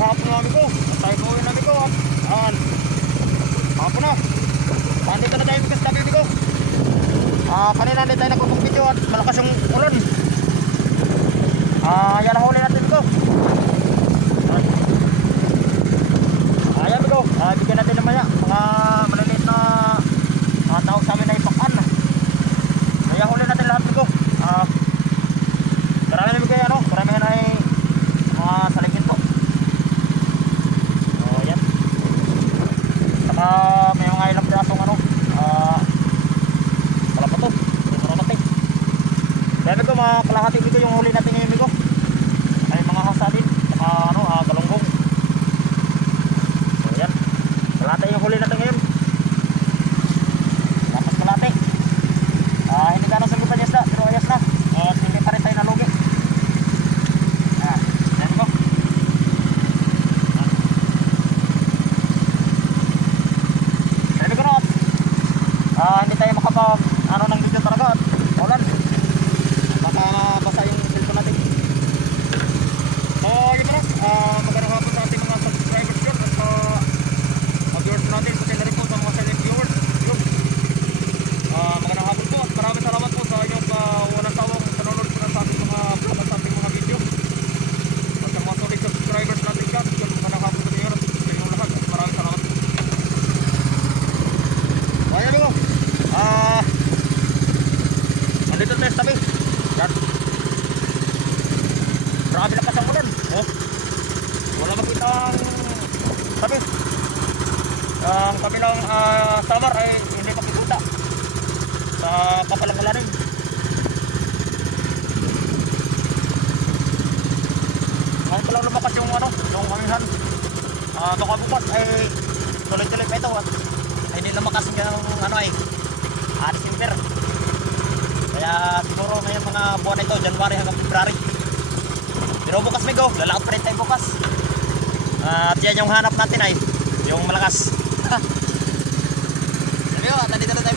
magandang hapon na amigo. Tayo po yun amigo. Yan. Hapon na. Nandito na tayo amigo sa tabi amigo. Kanina hindi tayo nagpupong video at malakas yung ulan. Yan ang huli natin amigo. Ayan amigo. Bigyan natin naman yan. Mga maliliit na tawag sa amin na ipakan. Kaya huli natin lahat amigo. Marami na amigo yan. Marami na ay mga saligin po. Yan. Saka may mga ilang pirasong wala pa to. Kaya amigo mga kalahati amigo yung huli natin ngayon amigo. Ay mga hasadin. Saka galunggong. Yan. Kalahati yung huli natin ngayon. Tapos kalahati. Hindi ka na sagutan yes na. Pero ayos na. At hindi pa rin tayo nalugi. Yan amigo. Yan amigo na. Hindi tayo makapag ng video talaga at ulan. Baka basa yung cellphone natin. So yun na. Magandang hapon sa ating mga subscribers yun. At mga viewers natin. Kasi na rin po sa mga silent viewers. Yun. Magandang hapon po. At maraming salamat po sa inyo sa walang sawang panonood po sa ating mga vlog at sa ating mga video. At sa mga solid subscribers natin dyan. Yun, magandang hapon sa inyo at sa inyong lahat. At maraming salamat. Ayan amigo. Nandito tayo sa tabi. Yan. Grabe lakas ang ulan. Wala makita ang tabi. Ang kabilang summer ay hindi makikita sa kapalang ulanin. Ngayon pa lang lumakas yung yung hangin. Baka bukas ay tuloy-tuloy pa ito at hindi lumakas yung December. Kaya siguro ngayon mga buwan ito, January hanggang February. Pero bukas amigo, lalaot pa rin tayo bukas. At yan yung hanap natin ay yung malakas. Amigo, nandito na tayo.